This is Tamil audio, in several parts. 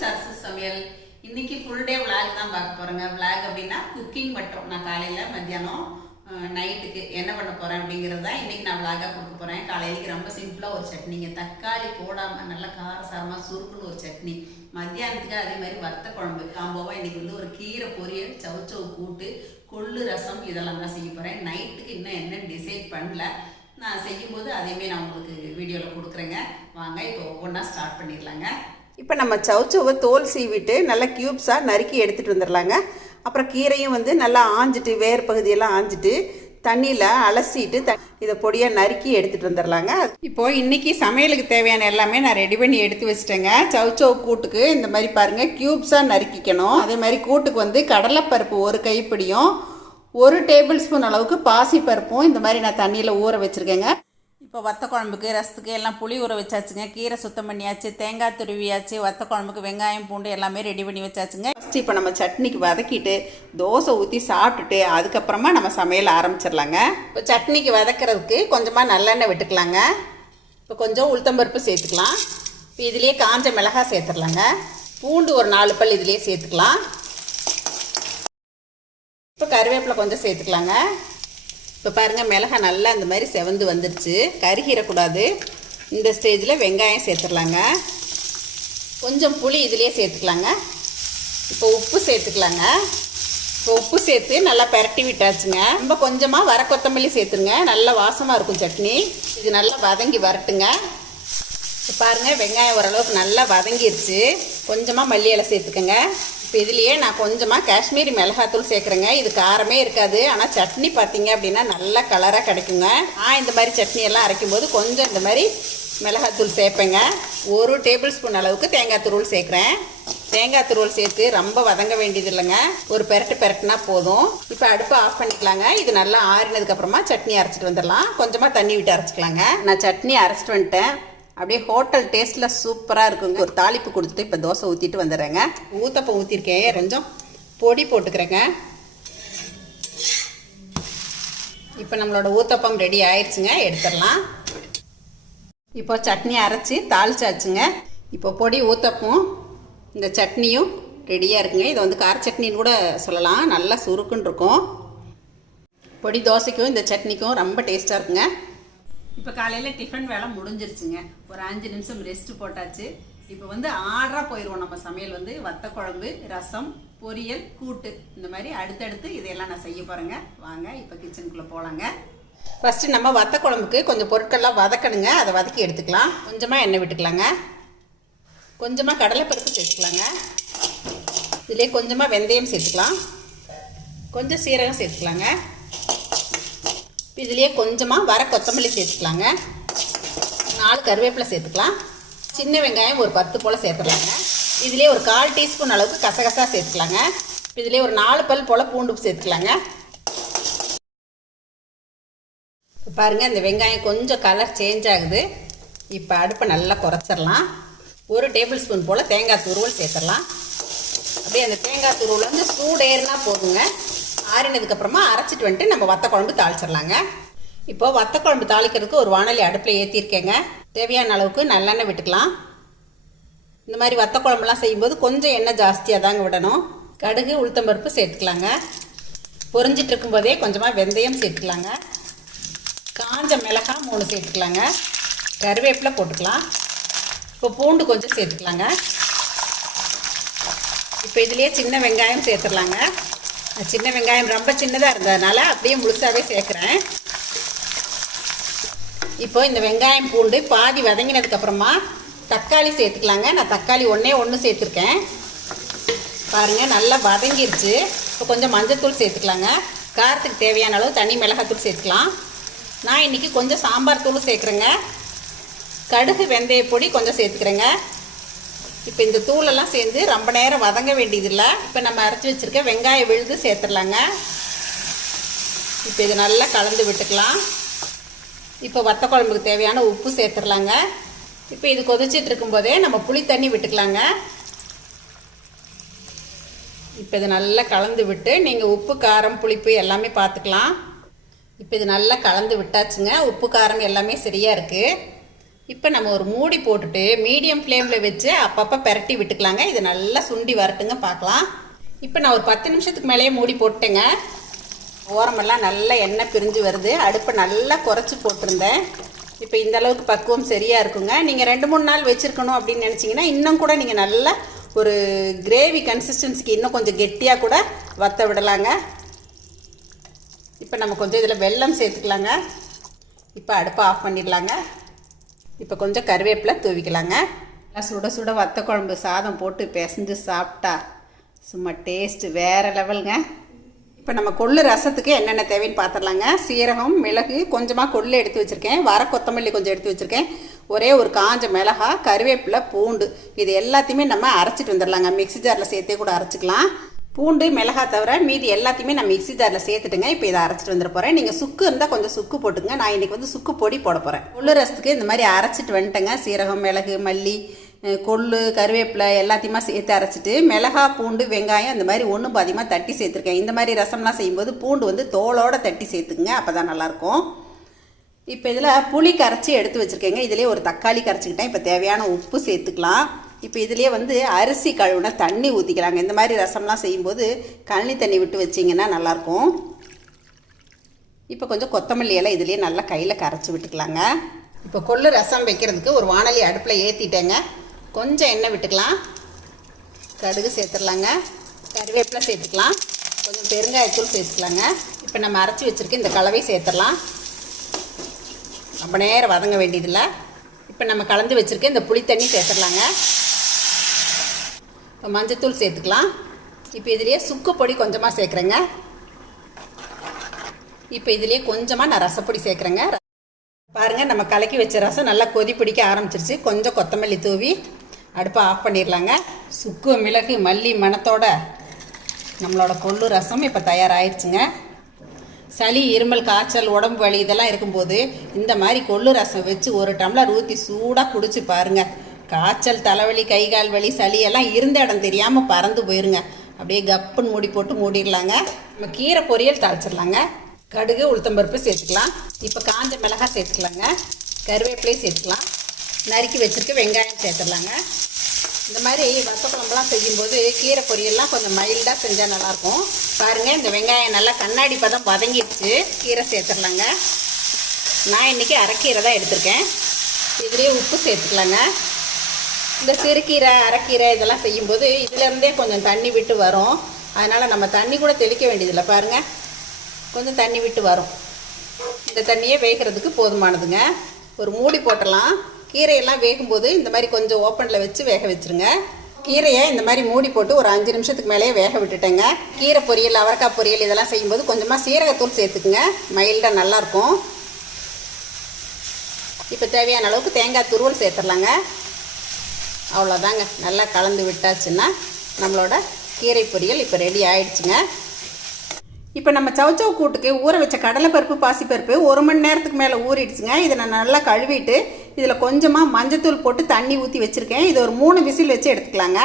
சரசு சமையல். இன்னைக்கு ஃபுல் டே விளாக் தான் பார்க்க போறேங்க. விளாக் அப்படின்னா குக்கிங் மட்டும். நான் காலையில மத்தியானம் நைட்டுக்கு என்ன பண்ண போறேன் அப்படிங்கிறது தான் இன்னைக்கு நான் விளாகாக கொடுக்க போறேன். காலையிலேக்கு ரொம்ப சிம்பிளா ஒரு சட்னிங்க, தக்காளி போடாம நல்லா காரசாரமா சுருக்குன்னு ஒரு சட்னி. மத்தியானத்துக்கு அதே மாதிரி வத்த குழம்பு காம்போவா இன்னைக்கு வந்து ஒரு கீரை பொரியல், சவுச்சவு கூட்டு, கொள்ளு ரசம் இதெல்லாம் தான் செய்ய போறேன். நைட்டுக்கு இன்னும் என்ன டிசைட் பண்ணல. நான் செய்யும்போது அதையுமே நான் உங்களுக்கு வீடியோவில் கொடுக்குறேங்க. வாங்க இப்போ ஒவ்வொன்றா ஸ்டார்ட் பண்ணிடலாங்க. இப்போ நம்ம சவுச்சவை தோல் சீவிட்டு நல்லா க்யூப்ஸாக நறுக்கி எடுத்துகிட்டு வந்துடலாங்க. அப்புறம் கீரையும் வந்து நல்லா ஆஞ்சிட்டு வேர் பகுதியெல்லாம் ஆஞ்சிட்டு தண்ணியில் அலசிட்டு இதை பொடியாக நறுக்கி எடுத்துகிட்டு வந்துடலாங்க. இப்போது இன்றைக்கி சமையலுக்கு தேவையான எல்லாமே நான் ரெடி பண்ணி எடுத்து வச்சுட்டேங்க. சவுச்சவு கூட்டுக்கு இந்த மாதிரி பாருங்கள் க்யூப்ஸாக நறுக்கிக்கணும். அதே மாதிரி கூட்டுக்கு வந்து கடலைப்பருப்பு ஒரு கைப்பிடியும், 1 டேபிள் ஸ்பூன் அளவுக்கு பாசிப்பருப்பும் இந்த மாதிரி நான் தண்ணியில் ஊற வச்சுருக்கேங்க. இப்போ வத்த குழம்புக்கு ரசத்துக்கு எல்லாம் புளி ஊற வச்சாச்சுங்க. கீரை சுத்தம் பண்ணியாச்சு, தேங்காய் துருவியாச்சு, வத்த குழம்புக்கு வெங்காயம் பூண்டு எல்லாமே ரெடி பண்ணி வச்சாச்சுங்க. ஃபஸ்ட்டு இப்போ நம்ம சட்னிக்கு வதக்கிட்டு தோசை ஊற்றி சாப்பிட்டுட்டு அதுக்கப்புறமா நம்ம சமையல் ஆரம்பிச்சிடலாங்க. இப்போ சட்னிக்கு வதக்கிறதுக்கு கொஞ்சமாக நல்லெண்ணெய் விட்டுக்கலாங்க. இப்போ கொஞ்சம் உளுத்தம்பருப்பு சேர்த்துக்கலாம். இப்போ இதுலேயே காஞ்ச மிளகாய் சேர்த்துடலாங்க. பூண்டு ஒரு 4 பல் இதுலேயே சேர்த்துக்கலாம். இப்போ கருவேப்பிலை கொஞ்சம் சேர்த்துக்கலாங்க. இப்போ பாருங்கள், மிளகாய் நல்லா இந்த மாதிரி செவந்து வந்துடுச்சு, கருகிடக்கூடாது. இந்த ஸ்டேஜில் வெங்காயம் சேர்த்துடலாங்க. கொஞ்சம் புளி இதிலே சேர்த்துக்கலாங்க. இப்போ உப்பு சேர்த்துக்கலாங்க. இப்போ உப்பு சேர்த்து நல்லா பரட்டி விட்டாச்சுங்க. ரொம்ப கொஞ்சமாக வர கொத்தமல்லி சேர்த்துருங்க, நல்லா வாசமாக இருக்கும் சட்னி. இது நல்லா வதங்கி வரட்டுங்க. இப்போ பாருங்கள், வெங்காயம் ஓரளவுக்கு நல்லா வதங்கிருச்சு. கொஞ்சமாக மல்லி இலை சேர்த்துக்கோங்க. இப்போ இதுலேயே நான் கொஞ்சமாக காஷ்மீரி மிளகாத்தூள் சேர்க்குறேங்க. இது காரமே இருக்காது, ஆனால் சட்னி பார்த்தீங்க அப்படின்னா நல்லா கலராக கிடைக்குங்க. இந்த மாதிரி சட்னியெல்லாம் அரைக்கும்போது கொஞ்சம் இந்த மாதிரி மிளகாத்தூள் சேர்ப்பேங்க. 1 டேபிள் ஸ்பூன் அளவுக்கு தேங்காய் துருவல் சேர்க்குறேன். தேங்காய் துருவல் சேர்த்து ரொம்ப வதங்க வேண்டியது இல்லைங்க, ஒரு பெரட்டுனா போதும். இப்போ அடுப்பை ஆஃப் பண்ணிக்கலாங்க. இது நல்லா ஆறினதுக்கப்புறமா சட்னி அரைச்சிட்டு வந்துடலாம். கொஞ்சமாக தண்ணி விட்டு அரைச்சிக்கலாங்க. நான் சட்னி அரைச்சிட்டு வந்துட்டேன். அப்படியே ஹோட்டல் டேஸ்ட்டில் சூப்பராக இருக்குங்க. ஒரு தாளிப்பு கொடுத்துட்டு இப்போ தோசை ஊற்றிட்டு வந்துடுறேங்க. ஊத்தப்பம் ஊற்றிருக்கேன், கொஞ்சம் பொடி போட்டுக்கிறேங்க. இப்போ நம்மளோட ஊத்தப்பம் ரெடி ஆயிடுச்சுங்க, எடுத்துடலாம். இப்போ சட்னி அரைச்சி தாளிச்சாச்சுங்க. இப்போ பொடி ஊத்தப்பம் இந்த சட்னியும் ரெடியாக இருக்குங்க. இதை வந்து கார சட்னின்னு கூட சொல்லலாம், நல்லா சுருக்குன்னு இருக்கும். பொடி தோசைக்கும் இந்த சட்னிக்கும் ரொம்ப டேஸ்ட்டாக இருக்குங்க. இப்போ காலையில் டிஃபன் வேலை முடிஞ்சிருச்சுங்க. ஒரு 5 நிமிஷம் ரெஸ்ட் போட்டாச்சு. இப்போ வந்து ஆர்டராக போயிடுவோம். நம்ம சமையல் வந்து வத்த குழம்பு, ரசம், பொரியல், கூட்டு இந்த மாதிரி அடுத்தடுத்து இதையெல்லாம் நான் செய்ய போகிறேங்க. வாங்க இப்போ கிச்சனுக்குள்ளே போகலாங்க. ஃபஸ்ட்டு நம்ம வத்த குழம்புக்கு கொஞ்சம் பொருட்கள்லாம் வதக்கணுங்க. அதை வதக்கி எடுத்துக்கலாம். கொஞ்சமாக எண்ணெய் விட்டுக்கலாங்க. கொஞ்சமாக கடலைப்பருப்பு சேர்த்துக்கலாங்க. இதிலே கொஞ்சமாக வெந்தயம் சேர்த்துக்கலாம். கொஞ்சம் சீரகம் சேர்த்துக்கலாங்க. இதுலேயே கொஞ்சமாக வர கொத்தமல்லி சேர்த்துக்கலாங்க. 4 கருவேப்பிலை சேர்த்துக்கலாம். சின்ன வெங்காயம் ஒரு 10 போல் சேர்த்துக்கலாங்க. இதுலேயே ஒரு 1/4 டீஸ்பூன் அளவுக்கு கசகசா சேர்த்துக்கலாங்க. இதுலேயே ஒரு 4 பல் போல் பூண்டு சேர்த்துக்கலாங்க. பாருங்கள், இந்த வெங்காயம் கொஞ்சம் கலர் சேஞ்ச் ஆகுது. இப்போ அடுப்பை நல்லா குறைச்சிடலாம். 1 டேபிள் ஸ்பூன் போல் தேங்காய் துருவல் சேர்த்துடலாம். அப்படியே அந்த தேங்காய் துருவல் வந்து சூடேறினா போதுங்க. ஆறினதுக்கப்புறமா அரைச்சிட்டு வந்துட்டு நம்ம வத்த குழம்பு தாளிச்சிடலாங்க. இப்போ வத்த குழம்பு தாளிக்கிறதுக்கு ஒரு வாணலி அடுப்பில் ஏற்றிருக்கேங்க. தேவையான அளவுக்கு நல்லெண்ணெய் விட்டுக்கலாம். இந்த மாதிரி வத்த குழம்புலாம் செய்யும்போது கொஞ்சம் எண்ணெய் ஜாஸ்தியாக தாங்க விடணும். கடுகு, உளுத்தம்பருப்பு சேர்த்துக்கலாங்க. பொரிஞ்சிட்டு இருக்கும்போதே கொஞ்சமாக வெந்தயம் சேர்த்துக்கலாங்க. காஞ்ச மிளகாய் 3 சேர்த்துக்கலாங்க. கருவேப்பிலை போட்டுக்கலாம். இப்போ பூண்டு கொஞ்சம் சேர்த்துக்கலாங்க. இப்போ இதுலேயே சின்ன வெங்காயம் சேர்த்துடலாங்க. சின்ன வெங்காயம் ரொம்ப சின்னதாக இருந்ததுனால அப்படியே முழுசாகவே சேர்க்குறேன். இப்போ இந்த வெங்காயம் பூண்டு பாதி வதங்கினதுக்கப்புறமா தக்காளி சேர்த்துக்கலாங்க. நான் தக்காளி 1 சேர்த்துருக்கேன். பாருங்கள், நல்லா வதங்கிருச்சு. இப்போ கொஞ்சம் மஞ்சத்தூள் சேர்த்துக்கலாங்க. காரத்துக்கு தேவையான அளவு தனி மிளகாத்தூள் சேர்த்துக்கலாம். நான் இன்றைக்கி கொஞ்சம் சாம்பார் தூள் சேர்க்குறேங்க. கடுகு, வெந்தய பொடி கொஞ்சம் சேர்த்துக்கிறேங்க. இப்போ இந்த தூளெல்லாம் சேர்ந்து ரொம்ப நேரம் வதங்க வேண்டியதில்லை. இப்போ நம்ம அரைச்சி வச்சுருக்க வெங்காய விழுது சேர்த்துடலாங்க. இப்போ இது நல்லா கலந்து விட்டுக்கலாம். இப்போ வத்த குழம்புக்கு தேவையான உப்பு சேர்த்துடலாங்க. இப்போ இது கொதிச்சிட்டு இருக்கும்போதே நம்ம புளி தண்ணி விட்டுக்கலாங்க. இப்போ இது நல்லா கலந்து விட்டு நீங்கள் உப்பு, காரம், புளிப்பு எல்லாமே பார்த்துக்கலாம். இப்போ இது நல்லா கலந்து விட்டாச்சுங்க. உப்பு, காரம் எல்லாமே சரியாக இருக்குது. இப்போ நம்ம ஒரு மூடி போட்டுட்டு மீடியம் ஃப்ளேமில் வச்சு அப்பப்போ பெரட்டி விட்டுக்கலாங்க. இது நல்லா சுண்டி வரட்டுங்க, பார்க்கலாம். இப்போ நான் ஒரு 10 நிமிஷத்துக்கு மேலேயே மூடி போட்டேங்க. ஓரமெல்லாம் நல்லா எண்ணெய் பிரிஞ்சு வருது. அடுப்பை நல்லா குறைச்சி போட்டிருந்தேன். இப்போ இந்த அளவுக்கு பக்குவம் சரியாக இருக்குங்க. நீங்கள் 2-3 நாள் வச்சுருக்கணும் அப்படின்னு நினச்சிங்கன்னா இன்னும் கூட நீங்கள் நல்லா ஒரு கிரேவி கன்சிஸ்டன்சிக்கு இன்னும் கொஞ்சம் கெட்டியாக கூட வற்ற விடலாங்க. இப்போ நம்ம கொஞ்சம் இதில் வெல்லம் சேர்த்துக்கலாங்க. இப்போ அடுப்பை ஆஃப் பண்ணிடலாங்க. இப்போ கொஞ்சம் கருவேப்பிலை தூவிக்கலாங்க. சுட சுட வத்த குழம்பு சாதம் போட்டு பிசைஞ்சு சாப்பிட்டா சும்மா டேஸ்ட்டு வேறு லெவலுங்க. இப்போ நம்ம கொள்ளு ரசத்துக்கு என்னென்ன தேவைன்னு பார்த்துடலாங்க. சீரகம், மிளகு, கொஞ்சமாக கொள்ளு எடுத்து வச்சுருக்கேன். வர கொத்தமல்லி கொஞ்சம் எடுத்து வச்சுருக்கேன். ஒரே ஒரு காஞ்ச மிளகா, கருவேப்பிலை, பூண்டு, இது எல்லாத்தையுமே நம்ம அரைச்சிட்டு வந்துடலாங்க. மிக்ஸி ஜாரில் சேர்த்தே கூட அரைச்சிக்கலாம். பூண்டு, மிளகா தவிர மீதி எல்லாத்தையுமே நான் மிக்ஸி ஜாரில் சேர்த்துட்டுங்க. இப்போ இதை அரைச்சிட்டு வந்துட போகிறேன். நீங்கள் சுக்கு இருந்தால் கொஞ்சம் சுக்கு போட்டுங்க. நான் இன்றைக்கி வந்து சுக்கு பொடி போட போகிறேன். கொள்ளு ரசத்துக்கு இந்த மாதிரி அரைச்சிட்டு வந்துட்டேங்க. சீரகம், மிளகு, மல்லி, கொள்ளு, கருவேப்பிலை எல்லாத்தையுமே சேர்த்து அரைச்சிட்டு மிளகா, பூண்டு, வெங்காயம் இந்த மாதிரி ஒன்றும் பாதியமாக தட்டி சேர்த்துருக்கேன். இந்த மாதிரி ரசம்லாம் செய்யும்போது பூண்டு வந்து தோலோடு தட்டி சேர்த்துக்குங்க, அப்போ தான் நல்லாயிருக்கும். இப்போ இதில் புளி கரைச்சி எடுத்து வச்சுருக்கேங்க. இதிலே ஒரு தக்காளி கரைச்சிக்கிட்டேன். இப்போ தேவையான உப்பு சேர்த்துக்கலாம். இப்போ இதுலேயே வந்து அரிசி கழுவுன தண்ணி ஊற்றிக்கலாங்க. இந்த மாதிரி ரசம்லாம் செய்யும்போது கழனி தண்ணி விட்டு வச்சிங்கன்னா நல்லாயிருக்கும். இப்போ கொஞ்சம் கொத்தமல்லி இலை இதுலேயே நல்லா கையில் கரைச்சி விட்டுக்கலாங்க. இப்போ கொள்ளு ரசம் வைக்கிறதுக்கு ஒரு வாணலி அடுப்பில் ஏற்றிட்டேங்க. கொஞ்சம் எண்ணெய் விட்டுக்கலாம். கடுகு சேர்த்துடலாங்க. கருவேப்பிலை சேர்த்துக்கலாம். கொஞ்சம் பெருங்காயத்தூள் சேர்த்துக்கலாங்க. இப்போ நம்ம அரைச்சி வச்சுருக்க இந்த கலவை சேர்த்துடலாம். ரொம்ப நேரம் வதங்க வேண்டியதில்லை. இப்போ நம்ம கலந்து வச்சுருக்க இந்த புளி தண்ணி சேர்த்துடலாங்க. இப்போ மஞ்சத்தூள் சேர்த்துக்கலாம். இப்போ இதுலேயே சுக்கு பொடி கொஞ்சமாக சேர்க்குறேங்க. இப்போ இதுலேயே கொஞ்சமாக நான் ரசப்பொடி சேர்க்குறேங்க. பாருங்கள், நம்ம கலக்கி வச்ச ரசம் நல்லா கொதி பிடிக்க ஆரம்பிச்சிருச்சு. கொஞ்சம் கொத்தமல்லி தூவி அடுப்பை ஆஃப் பண்ணிடலாங்க. சுக்கு, மிளகு, மல்லி மணத்தோட நம்மளோட கொள்ளு ரசம் இப்போ தயாராகிடுச்சுங்க. சளி, இருமல், காய்ச்சல், உடம்பு வலி இதெல்லாம் இருக்கும்போது இந்த மாதிரி கொள்ளு ரசம் வச்சு ஒரு டம்ளர் ஊற்றி சூடாக குடிச்சு பாருங்கள். காய்ச்சல், தலைவலி, கை கால் வலி, சளி எல்லாம் இருந்த இடம் தெரியாமல் பறந்து போயிருங்க. அப்படியே கப்புன்னு மூடி போட்டு மூடிடலாங்க. நம்ம கீரை பொரியல் தாளிச்சிடலாங்க. கடுகு, உளுத்தம்பருப்பு சேர்த்துக்கலாம். இப்போ காஞ்ச மிளகாய் சேர்த்துக்கலாங்க. கருவேப்பிலையும் சேர்த்துக்கலாம். நறுக்கி வச்சுருக்க வெங்காயம் சேர்த்துடலாங்க. இந்த மாதிரி வத்த குழம்புலாம் செய்யும்போது கீரை பொரியல்லாம் கொஞ்சம் மைல்டாக செஞ்சால் நல்லாயிருக்கும். பாருங்கள், இந்த வெங்காயம் நல்லா கண்ணாடி பதம் வதங்கிடுச்சு. கீரை சேர்த்துடலாங்க. நான் இன்றைக்கி அரைக்கீரை தான் எடுத்திருக்கேன். இதுலேயே உப்பு சேர்த்துக்கலாங்க. இந்த சிறுகீரை, அரைக்கீரை இதெல்லாம் செய்யும்போது இதுலேருந்தே கொஞ்சம் தண்ணி விட்டு வரும். அதனால் நம்ம தண்ணி கூட தெளிக்க வேண்டியதில்லை. பாருங்கள், கொஞ்சம் தண்ணி விட்டு வரும். இந்த தண்ணியே வேகிறதுக்கு போதுமானதுங்க. ஒரு மூடி போட்டலாம். கீரையெல்லாம் வேகும்போது இந்த மாதிரி கொஞ்சம் ஓப்பனில் வச்சு வேக வச்சுருங்க. கீரையை இந்த மாதிரி மூடி போட்டு ஒரு 5 நிமிஷத்துக்கு மேலேயே வேக விட்டுட்டேங்க. கீரை பொரியல், அவரைக்காய் பொரியல் இதெல்லாம் செய்யும்போது கொஞ்சமாக சீரகத்தூள் சேர்த்துக்குங்க. மைல்டாக நல்லாயிருக்கும். இப்போ தேவையான அளவுக்கு தேங்காய் துருவல் சேர்த்துடலாங்க. அவ்வளோதாங்க. நல்லா கலந்து விட்டாச்சுன்னா நம்மளோட கீரை பொரியல் இப்போ ரெடி ஆயிடுச்சுங்க. இப்போ நம்ம சவுச்சவு கூட்டுக்கு ஊற வச்ச கடலைப்பருப்பு, பாசிப்பருப்பு 1 மணி நேரத்துக்கு மேலே ஊறிடுச்சுங்க. இதை நான் நல்லா கழுவிட்டு இதில் கொஞ்சமாக மஞ்சத்தூள் போட்டு தண்ணி ஊற்றி வச்சுருக்கேன். இது ஒரு 3 விசில் வச்சு எடுத்துக்கலாங்க.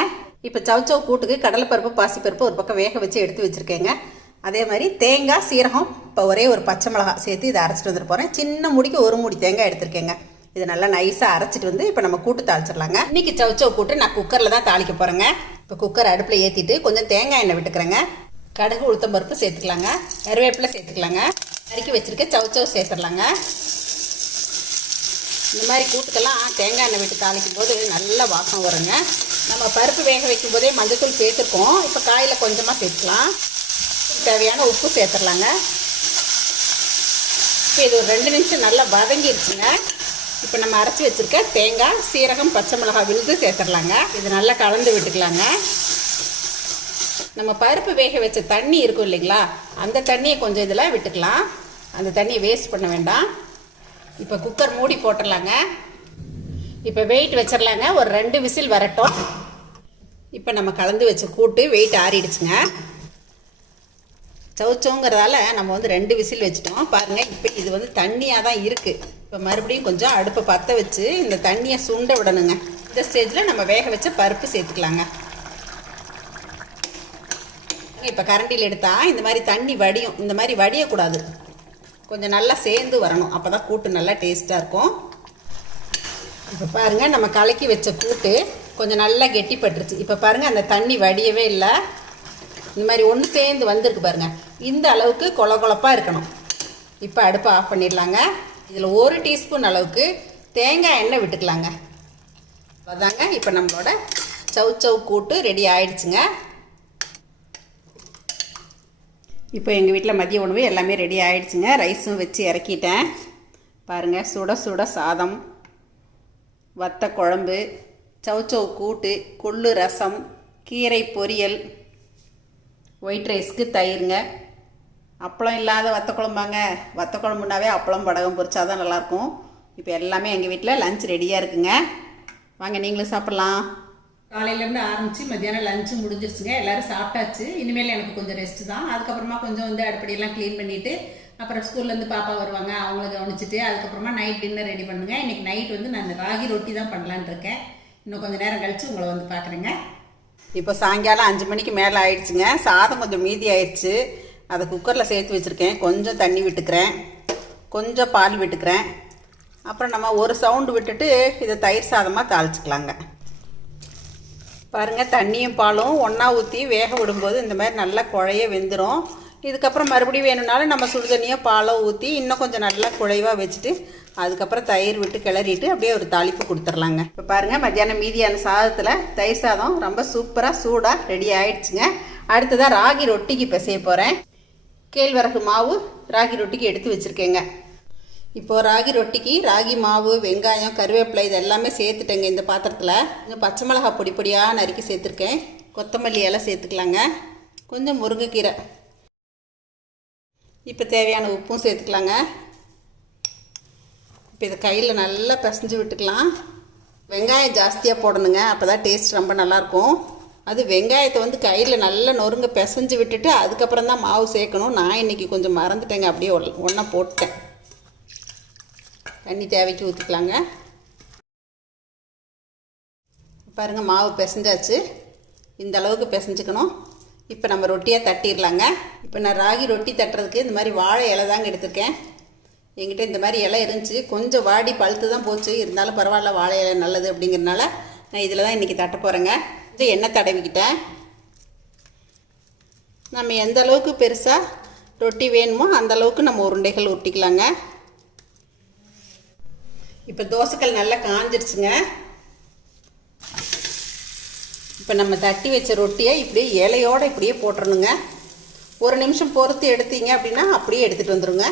இப்போ சவுச்சவு கூட்டுக்கு கடலைப்பருப்பு, பாசிப்பருப்பு ஒரு பக்கம் வேக வச்சு எடுத்து வச்சுருக்கேங்க. அதே மாதிரி தேங்காய், சீரகம், இப்போ ஒரே ஒரு பச்சை மிளகாய் சேர்த்து இதை அரைச்சிட்டு வந்துட்டு போகிறேன். சின்ன முடிக்கு 1 மூடி தேங்காய் எடுத்துருக்கேங்க. இதை நல்லா நைஸாக அரைச்சிட்டு வந்து இப்போ நம்ம கூட்டு தாளிச்சிடலாங்க. இன்றைக்கி சவுச்சவு கூட்டு நான் குக்கரில் தான் தாளிக்க போகிறேங்க. இப்போ குக்கர் அடுப்பில் ஏற்றிட்டு கொஞ்சம் தேங்காய் எண்ணெய் விட்டுக்கிறேங்க. கடுகு, உளுத்தம்பருப்பு சேர்த்துக்கலாங்க. கருவேப்பிலை சேர்த்துக்கலாங்க. நறுக்கி வச்சுருக்க சவுச்சவு சேர்த்துடலாங்க. இந்த மாதிரி கூட்டுக்கெல்லாம் தேங்காய் எண்ணெய் விட்டு தாளிக்கும் போது நல்ல வாசம் வருங்க. நம்ம பருப்பு வேக வைக்கும் போதே மஞ்சத்தூள் சேர்த்துருக்கோம். இப்போ காயில் கொஞ்சமாக சேர்த்துக்கலாம். தேவையான உப்பு சேர்த்துடலாங்க. இப்போ இது ஒரு 2 நிமிஷம் நல்லா வதங்கிடுச்சுங்க. இப்போ நம்ம அரைச்சி வச்சுருக்க தேங்காய், சீரகம், பச்சை மிளகாய் விழுது சேர்த்துடலாங்க. இது நல்லா கலந்து விட்டுக்கலாங்க. நம்ம பருப்பு வேக வச்ச தண்ணி இருக்கும் இல்லைங்களா, அந்த தண்ணியை கொஞ்சம் இதில் விட்டுக்கலாம். அந்த தண்ணியை வேஸ்ட் பண்ண வேண்டாம். இப்போ குக்கர் மூடி போட்டுடலாங்க. இப்போ வெயிட் வச்சிடலாங்க. ஒரு 2 விசில் வரட்டும். இப்போ நம்ம கலந்து வச்ச கூட்டு வெயிட் ஆறிடுச்சுங்க. சவுச்சோங்கிறதால நம்ம வந்து 2 விசில் வச்சுட்டோம். பாருங்கள், இப்போ இது வந்து தண்ணியாக தான் இருக்குது. இப்போ மறுபடியும் கொஞ்சம் அடுப்பை பற்ற வச்சு இந்த தண்ணியை சுண்ட விடணுங்க. இந்த ஸ்டேஜில் நம்ம வேக வச்ச பருப்பு சேர்த்துக்கலாங்க. இப்போ கரண்டியில் எடுத்தால் இந்த மாதிரி தண்ணி வடியும். இந்த மாதிரி வடியக்கூடாது, கொஞ்சம் நல்லா சேர்ந்து வரணும். அப்போ தான் கூட்டு நல்லா டேஸ்ட்டாக இருக்கும். இப்போ பாருங்கள் நம்ம கலக்கி வச்ச கூட்டு கொஞ்சம் நல்லா கெட்டிப்பட்டுருச்சு. இப்போ பாருங்கள் அந்த தண்ணி வடியவே இல்லை. இந்த மாதிரி ஒன்று சேர்ந்து வந்திருக்கு பாருங்கள். இந்த அளவுக்கு கொலப்பாக இருக்கணும். இப்போ அடுப்பை ஆஃப் பண்ணிடலாங்க. இதில் 1 டீஸ்பூன் அளவுக்கு தேங்காய் எண்ணெய் விட்டுக்கலாங்க. அதாங்க இப்போ நம்மளோட சௌ கூட்டு ரெடி ஆயிடுச்சுங்க. இப்போ எங்கள் வீட்டில் மதிய உணவு எல்லாமே ரெடி ஆயிடுச்சுங்க. ரைஸும் வச்சு இறக்கிட்டேன். பாருங்கள், சுட சுட சாதம், வத்த குழம்பு, சௌ கூட்டு, கொள்ளு ரசம், கீரை பொரியல், ஒயிட் ரைஸ்க்கு தயிருங்க. அப்பளம் இல்லாத வத்த குழம்பாங்க. வத்த குழம்புனாவே அப்பளம் படகம் பொரிச்சா தான் நல்லாயிருக்கும். இப்போ எல்லாமே எங்கள் வீட்டில் லஞ்ச் ரெடியாக இருக்குங்க. வாங்க நீங்களும் சாப்பிட்லாம். காலையிலேருந்து ஆரம்பித்து மத்தியானம் லஞ்சு முடிஞ்சிருச்சுங்க. எல்லோரும் சாப்பிட்டாச்சு. இனிமேல் எனக்கு கொஞ்சம் ரெஸ்ட்டு தான். அதுக்கப்புறமா கொஞ்சம் வந்து அடுப்படியெல்லாம் க்ளீன் பண்ணிவிட்டு அப்புறம் ஸ்கூல்லேருந்து பாப்பா வருவாங்க, அவங்கள கவனிச்சிட்டு அதுக்கப்புறமா நைட் டின்னர் ரெடி பண்ணுங்க. இன்றைக்கி நைட் வந்து நான் ராகி ரொட்டி தான் பண்ணலான்னு இருக்கேன். இன்னும் கொஞ்சம் நேரம் கழித்து உங்களை வந்து பார்க்குறேங்க. இப்போ சாயங்காலம் 5 மணிக்கு மேலே ஆயிடுச்சுங்க. சாதம் கொஞ்சம் மீதி ஆயிடுச்சு. அதை குக்கரில் சேர்த்து வச்சுருக்கேன். கொஞ்சம் தண்ணி விட்டுக்கிறேன், கொஞ்சம் பால் விட்டுக்கிறேன். அப்புறம் நம்ம ஒரு சவுண்டு விட்டுட்டு இதை தயிர் சாதமாக தாளிச்சிக்கலாங்க. பாருங்கள், தண்ணியும் பாலும் ஒன்றா ஊற்றி வேக விடும்போது இந்த மாதிரி நல்லா குழைய வெந்துடும். இதுக்கப்புறம் மறுபடியும் வேணும்னாலும் நம்ம சுடுதண்ணியோ பாலோ ஊற்றி இன்னும் கொஞ்சம் நல்லா குழைவாக வச்சுட்டு அதுக்கப்புறம் தயிர் விட்டு கிளறிட்டு அப்படியே ஒரு தாளிப்பு கொடுத்துர்லாங்க. இப்போ பாருங்கள், மத்தியானம் மீதியான சாதத்தில் தயிர் சாதம் ரொம்ப சூப்பராக சூடாக ரெடி ஆயிடுச்சுங்க. அடுத்ததாக ராகி ரொட்டிக்கு பிசைய போகிறேன். கேழ்வரகு மாவு ராகி ரொட்டிக்கு எடுத்து வச்சுருக்கேங்க. இப்போது ராகி ரொட்டிக்கு ராகி மாவு, வெங்காயம், கருவேப்பிலை இது எல்லாமே சேர்த்துட்டேங்க. இந்த பாத்திரத்தில் கொஞ்சம் பச்சை மிளகா பொடி பொடியாக நறுக்கி சேர்த்துருக்கேன். கொத்தமல்லி எல்லாம் சேர்த்துக்கலாங்க. கொஞ்சம் முருங்கைக்கீரை. இப்போ தேவையான உப்பும் சேர்த்துக்கலாங்க. இப்போ இதை கையில் நல்லா பிசைஞ்சு விட்டுக்கலாம். வெங்காயம் ஜாஸ்தியாக போடணுங்க, அப்போ தான் டேஸ்ட் ரொம்ப நல்லாயிருக்கும். அது வெங்காயத்தை வந்து கையில் நல்லா நொறுங்க பிசைஞ்சு விட்டுட்டு அதுக்கப்புறம் தான் மாவு சேர்க்கணும். நான் இன்றைக்கி கொஞ்சம் மறந்துட்டேங்க, அப்படியே ஒன்றா போட்டேன். தண்ணி தேவைக்கு ஊற்றிக்கலாங்க. பாருங்கள், மாவு பிசைஞ்சாச்சு. இந்த அளவுக்கு பிசைஞ்சுக்கணும். இப்போ நம்ம ரொட்டியாக தட்டிடலாங்க. இப்போ நான் ராகி ரொட்டி தட்டுறதுக்கு இந்த மாதிரி வாழை இலை தாங்க எடுத்திருக்கேன். என்கிட்ட இந்த மாதிரி இலை இருந்துச்சு. கொஞ்சம் வாடி பழுத்து தான் போச்சு. இருந்தாலும் பரவாயில்ல, வாழை இலை நல்லது அப்படிங்கிறதுனால நான் இதில் தான் இன்றைக்கி தட்ட போகிறேங்க. கொஞ்சம் எண்ணெய் தடவிக்கிட்டேன். நம்ம எந்த அளவுக்கு பெருசாக ரொட்டி வேணுமோ அந்த அளவுக்கு நம்ம உருண்டைகள் உருட்டிக்கலாங்க. இப்போ தோசைக்கல் நல்லா காஞ்சிருச்சுங்க. இப்போ நம்ம தட்டி வச்ச ரொட்டியை இப்படியே இலையோடு இப்படியே போட்டுறணுங்க. 1 நிமிஷம் பொறுத்து எடுத்தீங்க அப்படின்னா அப்படியே எடுத்துகிட்டு வந்துடுங்க.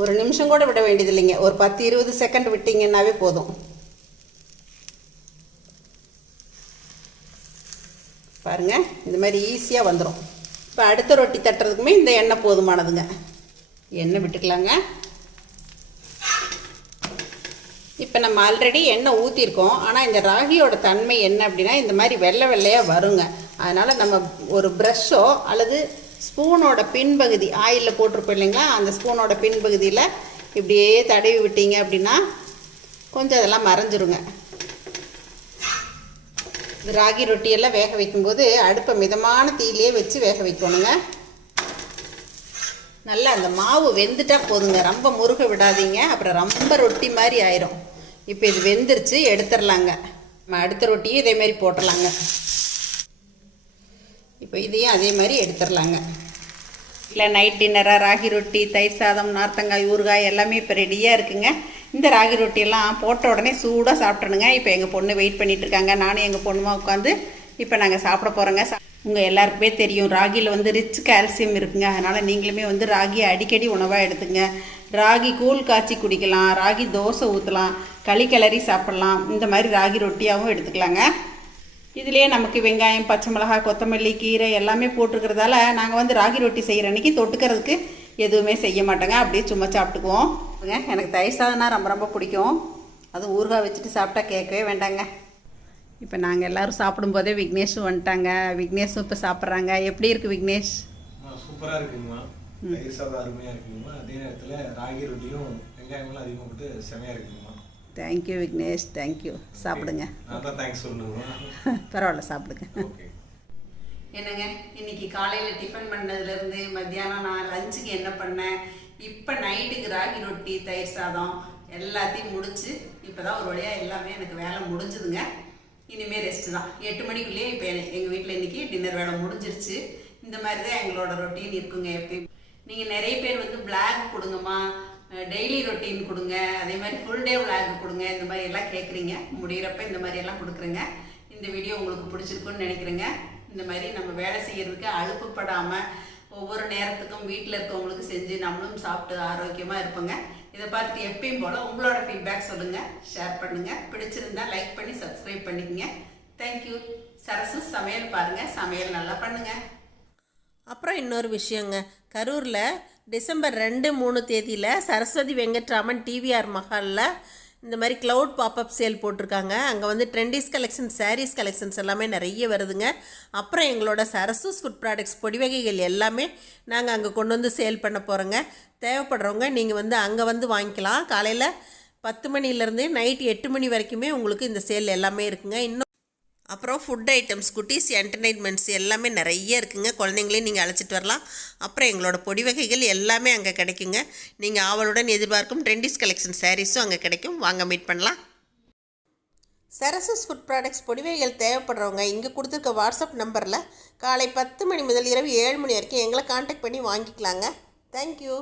1 நிமிஷம் கூட விட வேண்டியது இல்லைங்க. ஒரு 10-20 செகண்ட் விட்டிங்கன்னாவே போதும். பாருங்கள், இந்த மாதிரி ஈஸியாக வந்துடும். இப்போ அடுத்த ரொட்டி தட்டுறதுக்குமே இந்த எண்ணெய் போதுமானதுங்க. எண்ணெய் விட்டுக்கலாங்க. இப்போ நம்ம ஆல்ரெடி எண்ணெய் ஊற்றிருக்கோம். ஆனால் இந்த ராகியோட தன்மை என்ன அப்படின்னா இந்த மாதிரி வெள்ளை வெள்ளையாக வருங்க. அதனால் நம்ம ஒரு ப்ரஷ்ஷோ அல்லது ஸ்பூனோட பின்பகுதி ஆயிலில் போட்டிருப்போம் இல்லைங்களா, அந்த ஸ்பூனோட பின்பகுதியில் இப்படியே தடவி விட்டீங்க அப்படின்னா கொஞ்சம் அதெல்லாம் மறைஞ்சிருங்க. இந்த ராகி ரொட்டியெல்லாம் வேக வைக்கும்போது அடுப்பை மிதமான தீயிலே வச்சு வேக வைக்கணுங்க. நல்லா அந்த மாவு வெந்துட்டால் போதுங்க, ரொம்ப முருக விடாதீங்க, அப்புறம் ரொம்ப ரொட்டி மாதிரி ஆயிரும். இப்போ இது வெந்துருச்சு, எடுத்துடலாங்க. நம்ம அடுத்த ரொட்டியும் இதே மாதிரி போட்டுடலாங்க. இப்போ இதையும் அதே மாதிரி எடுத்துடலாங்க. இல்லை, நைட் டின்னராக ராகி ரொட்டி, தயிர் சாதம், நார்த்தங்காய், ஊறுகாய் எல்லாமே இப்போ ரெடியாக இருக்குங்க. இந்த ராகி ரொட்டியெல்லாம் போட்ட உடனே சூடாக சாப்பிட்டணுங்க. இப்போ எங்கள் பொண்ணு வெயிட் பண்ணிகிட்டு இருக்காங்க. நானும் எங்கள் பொண்ணுமா உட்காந்து இப்போ நாங்கள் சாப்பிட போகிறோங்க. உங்கள் எல்லாருக்குமே தெரியும் ராகியில் வந்து ரிச் கால்சியம் இருக்குங்க. அதனால் நீங்களுமே வந்து ராகியை அடிக்கடி உணவாக எடுத்துங்க. ராகி கூழ் காய்ச்சி குடிக்கலாம், ராகி தோசை ஊற்றலாம், களி கிளறி சாப்பிட்லாம். இந்த மாதிரி ராகி ரொட்டியாகவும் எடுத்துக்கலாங்க. இதுலேயே நமக்கு வெங்காயம், பச்சை மிளகாய், கொத்தமல்லி, கீரை எல்லாமே போட்டிருக்கிறதால நாங்கள் வந்து ராகி ரொட்டி செய்கிற அன்றைக்கி தொட்டுக்கிறதுக்கு எதுவுமே செய்ய மாட்டோங்க. அப்படியே சும்மா சாப்பிட்டுக்குவோம். எனக்கு தயிர் சாதம்னா ரொம்ப ரொம்ப பிடிக்கும். அதுவும் ஊறுகாய் வச்சுட்டு சாப்பிட்டா கேட்கவே வேண்டாங்க. இப்போ நாங்கள் எல்லோரும் சாப்பிடும்போதே விக்னேஷும் வந்துட்டாங்க. விக்னேஷும் இப்போ சாப்பிட்றாங்க. எப்படி இருக்குது விக்னேஷ்? சூப்பராக இருக்குங்கம்மா. தயிர் சாதம் அருமையாக இருக்குங்கம்மா. அதே நேரத்தில் ராகி ரொட்டியும் வெங்காயமெல்லாம் அதிகமாக போட்டு செமையாக இருக்குங்கம்மா. Thank you Vignesh, thank you. சாப்பிடுங்க. நான் தான் தேங்க்ஸ் சொல்லணுங்கம்மா. பரவாயில்ல, சாப்பிடுங்க. ஓகே. என்னங்க, இன்னைக்கு காலையில் டிஃபன் பண்ணதுலேருந்து மத்தியானம் நான் லஞ்சுக்கு என்ன பண்ணேன், இப்போ நைட்டுக்கு ராகி ரொட்டி, தயிர் சாதம், எல்லாத்தையும் முடிச்சு இப்போ தான் ஒரு வழியாக எல்லாமே எனக்கு வேலை முடிஞ்சுதுங்க. இனிமேல் ரெஸ்ட்டு தான். 8 மணிக்குள்ளேயே இப்போ எங்கள் வீட்டில் இன்றைக்கி டின்னர் வேலை முடிஞ்சிருச்சு. இந்த மாதிரி தான் எங்களோட ரொட்டீன் இருக்குங்க எப்பயும். நீங்கள் நிறைய பேர் வந்து விளாக் கொடுங்கம்மா, டெய்லி ரொட்டீன் கொடுங்க, அதே மாதிரி ஃபுல் டே விளாக் கொடுங்க, இந்த மாதிரி எல்லாம் கேட்குறீங்க. முடிகிறப்ப இந்த மாதிரி எல்லாம் கொடுக்குறேங்க. இந்த வீடியோ உங்களுக்கு பிடிச்சிருக்குன்னு நினைக்கிறேங்க. இந்த மாதிரி நம்ம வேலை செய்கிறதுக்கு அலுப்புப்படாமல் ஒவ்வொரு நேரத்துக்கும் வீட்டில் இருக்கவங்களுக்கு செஞ்சு நம்மளும் சாப்பிட்டு ஆரோக்கியமாக இருப்போங்க. இதை பார்த்துட்டு எப்பயும் போல் உங்களோட ஃபீட்பேக் சொல்லுங்கள், ஷேர் பண்ணுங்கள். பிடிச்சிருந்தா லைக் பண்ணி சப்ஸ்கிரைப் பண்ணிக்கங்க. தேங்க்யூ. சரசு சமையல் பாருங்கள், சமையல் நல்லா பண்ணுங்கள். அப்புறம் இன்னொரு விஷயங்க, கரூரில் டிசம்பர் 2, 3 தேதியில் சரஸ்வதி வெங்கட்ராமன் டிவிஆர் மஹாலில் இந்த மாதிரி க்ளவுட் பாப்அப் சேல் போட்டிருக்காங்க. அங்கே வந்து ட்ரெண்டிஸ் கலெக்ஷன், சாரீஸ் கலெக்ஷன்ஸ் எல்லாமே நிறைய வருதுங்க. அப்புறம் எங்களோட சரசூஸ் ஃபுட் ப்ராடக்ட்ஸ் பொடி வகைகள் எல்லாமே நாங்கள் அங்கே கொண்டு வந்து சேல் பண்ண போகிறோங்க. தேவைப்படுறவங்க நீங்கள் வந்து அங்கே வந்து வாங்கிக்கலாம். காலையில் 10 மணிலேருந்து நைட் 8 மணி வரைக்குமே உங்களுக்கு இந்த சேல் எல்லாமே இருக்குங்க. இன்னும் அப்புறம் ஃபுட் ஐட்டம்ஸ், குட்டீஸ் என்டர்டெயின்மெண்ட்ஸ் எல்லாமே நிறைய இருக்குங்க. குழந்தைங்களையும் நீங்கள் அழைச்சிட்டு வரலாம். அப்புறம் எங்களோட பொடி வகைகள் எல்லாமே அங்கே கிடைக்குங்க. நீங்கள் ஆவலுடன் எதிர்பார்க்கும் ட்ரெண்டிஸ் கலெக்ஷன் சாரீஸும் அங்கே கிடைக்கும். வாங்க மீட் பண்ணலாம். சரசஸ் ஃபுட் ப்ராடக்ட்ஸ் பொடி வகைகள் தேவைப்படுறவங்க இங்கே கொடுத்துருக்க வாட்ஸ்அப் நம்பரில் காலை 10 மணி முதல் இரவு 7 மணி வரைக்கும் எங்களை காண்டாக்ட் பண்ணி வாங்கிக்கலாங்க. தேங்க்யூ.